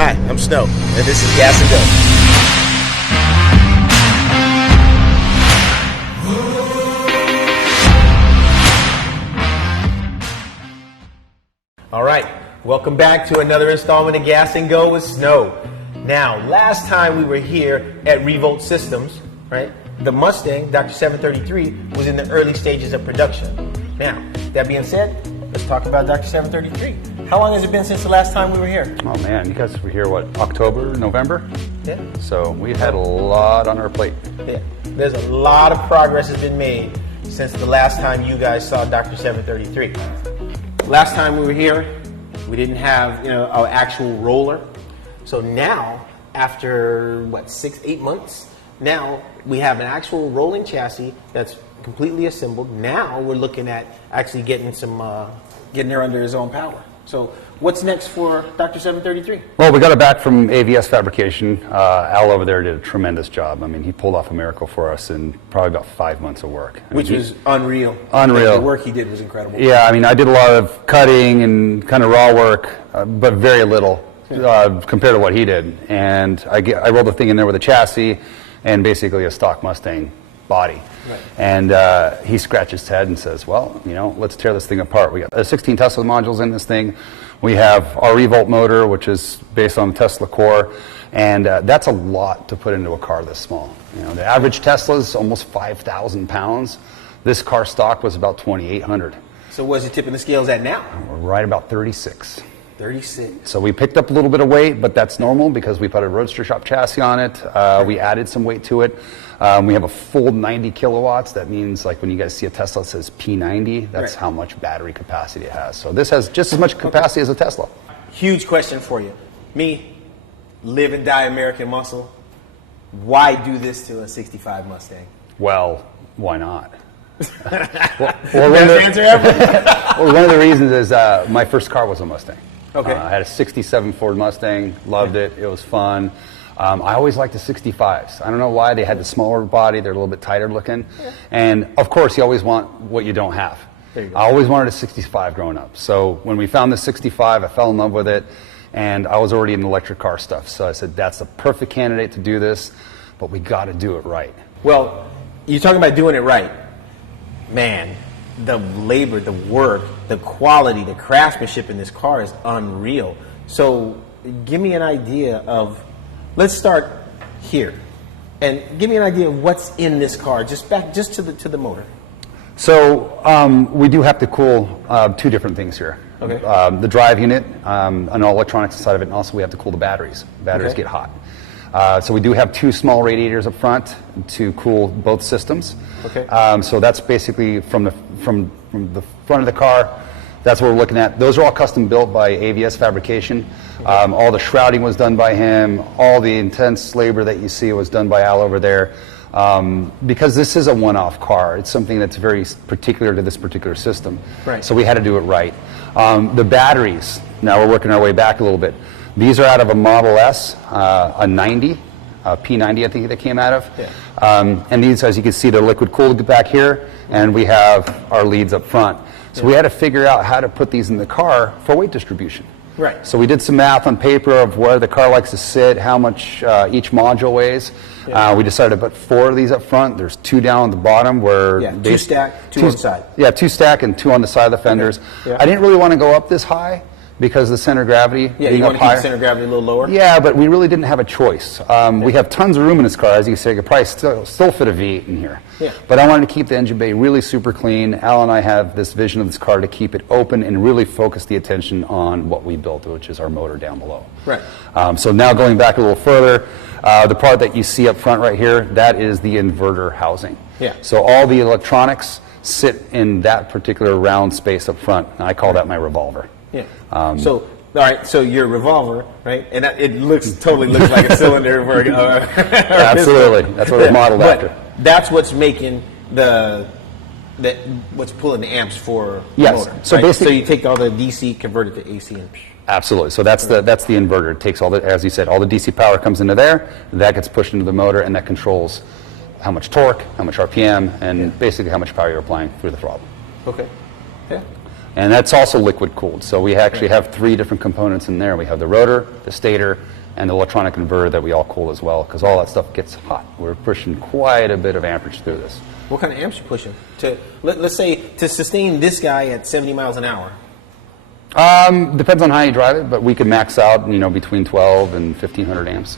Hi, I'm Snow, and this is Gas and Go. All right, welcome back to another installment of Gas and Go with Snow. Now, last time we were here at Revolt Systems, right? The Mustang, Dr. 733, was in the early stages of production. Now, that being said, let's talk about Dr. 733. How long has it been since the last time we were here? Oh man, you guys were here, what, October, November? Yeah. So we've had a lot on our plate. Yeah. There's a lot of progress has been made since the last time you guys saw Dr. 733. Last time we were here, we didn't have, an actual roller. So now, after, 6-8 months, now we have an actual rolling chassis that's completely assembled. Now we're looking at actually getting there under his own power. So what's next for Dr. 733? Well, we got it back from AVS Fabrication. Al over there did a tremendous job. I mean, he pulled off a miracle for us in probably about 5 months of work. Which was unreal. Unreal. The work he did was incredible. Yeah, I mean, I did a lot of cutting and kind of raw work, but very little compared to what he did. And I rolled the thing in there with a chassis and basically a stock Mustang body. Right. And he scratched his head and says, well, let's tear this thing apart. We got 16 Tesla modules in this thing. We have our Revolt motor, which is based on the Tesla core, and that's a lot to put into a car this small. The average Tesla is almost 5,000 pounds. This car stock was about 2,800. So what's it tipping the scales at now? We're right about 36. 36. So we picked up a little bit of weight, but that's normal because we put a Roadster Shop chassis on it. We added some weight to it. We have a full 90 kilowatts. That means, like when you guys see a Tesla, it says P90. That's how much battery capacity it has. So this has just as much capacity as a Tesla. Huge question for you. Me, live and die American muscle. Why do this to a 65 Mustang? Well, why not? Best answer ever. Well, one of the reasons is my first car was a Mustang. Okay. I had a 67 Ford Mustang, loved it, it was fun. I always liked the 65s. I don't know why, they had the smaller body, they're a little bit tighter looking. Yeah. And of course, you always want what you don't have. There you go. I always wanted a 65 growing up. So when we found the 65, I fell in love with it, and I was already in electric car stuff. So I said, that's the perfect candidate to do this, but we got to do it right. Well, you're talking about doing it right. Man, the labor, the work, the quality, the craftsmanship in this car is unreal. So give me an idea of, let's start here, and give me an idea of what's in this car, just to the motor. So we do have to cool two different things here. Okay. The drive unit and all electronics inside of it, and also we have to cool the batteries. Batteries get hot. So we do have two small radiators up front to cool both systems. Okay. So that's basically from the front of the car. That's what we're looking at. Those are all custom built by AVS Fabrication. All the shrouding was done by him. All the intense labor that you see was done by Al over there. Because this is a one-off car. It's something that's very particular to this particular system. Right. So we had to do it right. The batteries, now we're working our way back a little bit. These are out of a Model S, a 90, a P90 I think they came out of. Yeah. And these, as you can see, they're liquid cooled back here, and we have our leads up front. So we had to figure out how to put these in the car for weight distribution. Right. So we did some math on paper of where the car likes to sit, how much each module weighs. Yeah. We decided to put 4 of these up front. There's 2 down at the bottom where... Yeah, 2 stack, 2 on the side. Yeah, 2 stack and 2 on the side of the fenders. Okay. Yeah. I didn't really want to go up this high because of the center of gravity. Yeah, you want to keep the center of gravity a little lower? Yeah, but we really didn't have a choice. We have tons of room in this car. As you can see, I could probably still fit a V8 in here. Yeah. But I wanted to keep the engine bay really super clean. Al and I have this vision of this car to keep it open and really focus the attention on what we built, which is our motor down below. Right. So now going back a little further, the part that you see up front right here, that is the inverter housing. Yeah. So all the electronics sit in that particular round space up front, and I call that my revolver. Yeah. All right. So your revolver, right? And it totally looks like a cylinder for absolutely. That's what it's modeled after. That's what's making what's pulling the amps for the motor. So right? basically, so you take all the DC, convert it to AC, and absolutely. So that's the inverter. It takes all the, as you said, all the DC power comes into there. That gets pushed into the motor, and that controls how much torque, how much RPM, and basically how much power you're applying through the throttle. Okay. Yeah. And that's also liquid cooled. So we actually have 3 different components in there. We have the rotor, the stator, and the electronic converter that we all cool as well, because all that stuff gets hot. We're pushing quite a bit of amperage through this. What kind of amps you pushing? Let's say to sustain this guy at 70 miles an hour. Depends on how you drive it, but we can max out, between 12 and 1500 amps.